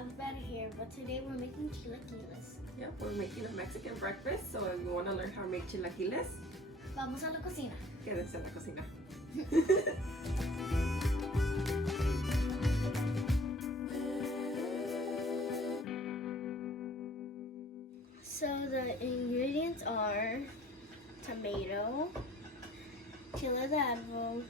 have better hair, but today we're making chilaquiles. Yeah, we're making a Mexican breakfast, so if you want to learn how to make chilaquiles, Vamos a la cocina. quédense en la cocina. So the ingredients are tomato, chile de árbol,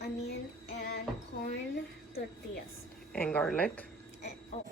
onion, and corn tortillas. And garlic. And, oh.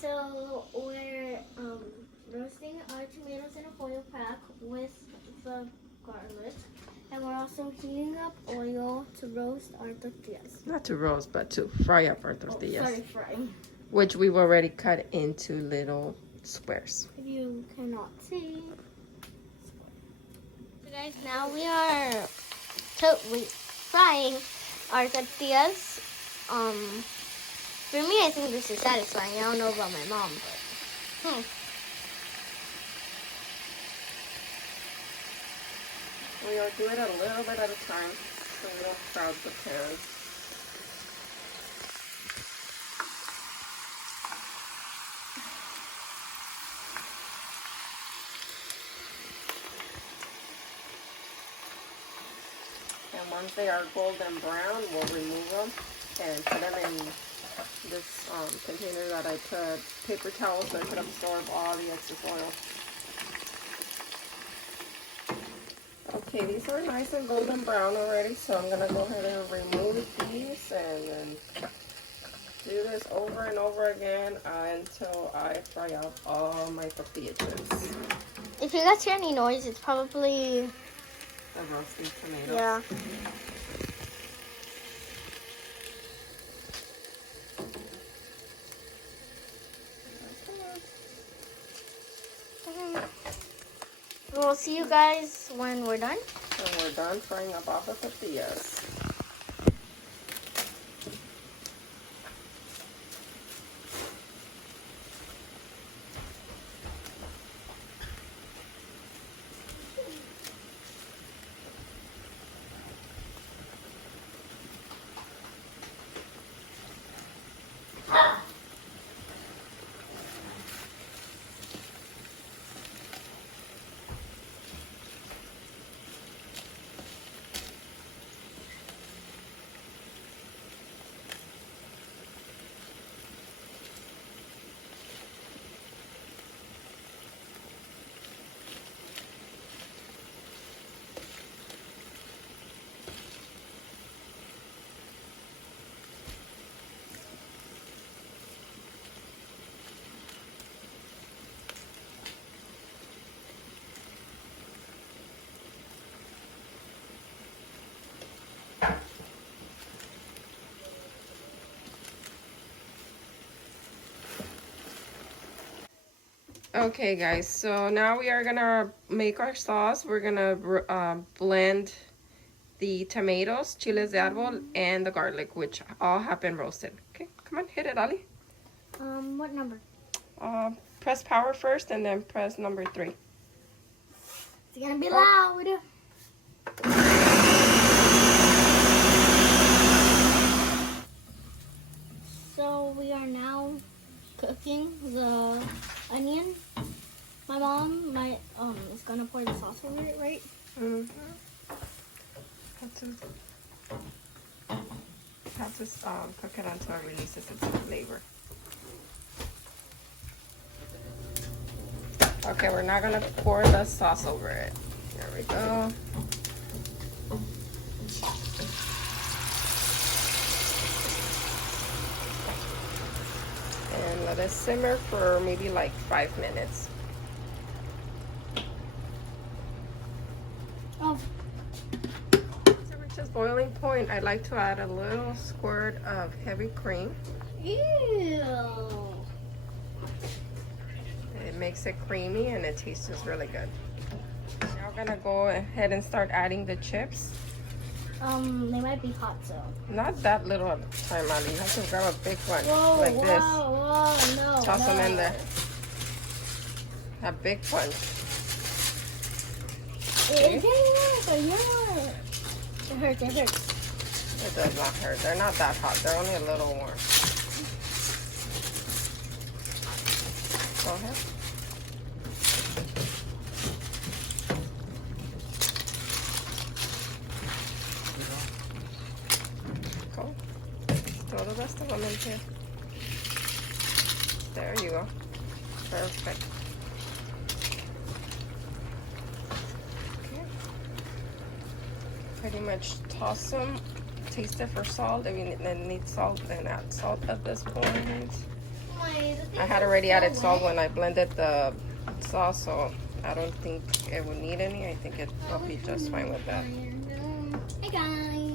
So we're roasting our tomatoes in a foil pack with the garlic, and we're also heating up oil to roast our tortillas. Not to roast, but to fry up our tortillas. Oh, sorry, fry. Which we've already cut into little squares. If you cannot see. So guys, now we are frying our tortillas. For me, I think this is satisfying. I don't know about my mom, but We'll do it a little bit at a time so we don't crowd the pan. And once they are golden brown, we'll remove them and put them in this container that I put paper towels so it could absorb all the excess oil. Okay, these are nice and golden brown already, so I'm going to go ahead and remove these and then do this over and over again until I fry up all my tortilla chips. if you guys hear any noise, it's probably The roasting tomatoes. yeah. We'll see you guys when we're done. And we're done frying up all the tortillas. Okay guys, so now we are gonna make our sauce. We're gonna blend the tomatoes, chiles de árbol, and the garlic, which all have been roasted. Okay, come on, hit it, Ali. What number? Press power first and then press number 3. It's gonna be loud. So we are now cooking the onion. My mom is gonna pour the sauce over it, right? Mm-hmm. Have to cook it until it releases its flavor. Okay, we're now gonna pour the sauce over it. There we go. Let it simmer for maybe like 5 minutes. Oh. So it reaches boiling point, I like to add a little squirt of heavy cream. Ew. It makes it creamy and it tastes really good. Now we're gonna go ahead and start adding the chips. They might be hot, so. Not that little at a time, Ali. You have to grab a big one, Whoa, like whoa, this. whoa, no. Toss no. them in there. A big one. It didn't work, but yeah. It hurts, it hurts. It does not hurt. They're not that hot. They're only a little warm. Go ahead. Go. Throw the rest of them in here. There you go. Perfect. Okay. Pretty much toss them. Taste it for salt. If you need salt, then add salt at this point. I had already added salt when I blended the sauce, so I don't think it would need any. I think it will be just fine with that. Hey guys.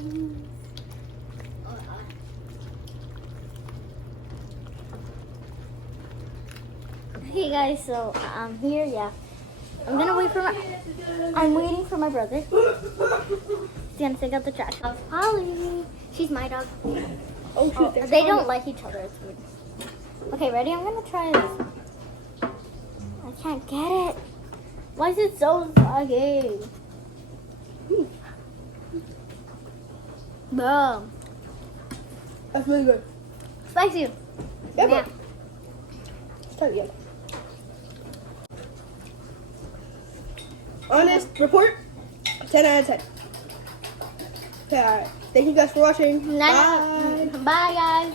Hey guys, so I'm here, yeah. I'm waiting for my brother. He's gonna take out the trash. Holly. She's my dog. Oh, they don't like each other. It's weird. Okay, ready? I'm gonna try this. I can't get it. Why is it so soggy? Bro. That's really good. Spicy. Yeah, Yeah. but it's totally good. Honest report, 10 out of 10. Okay, alright. Thank you guys for watching. Bye. Bye, guys.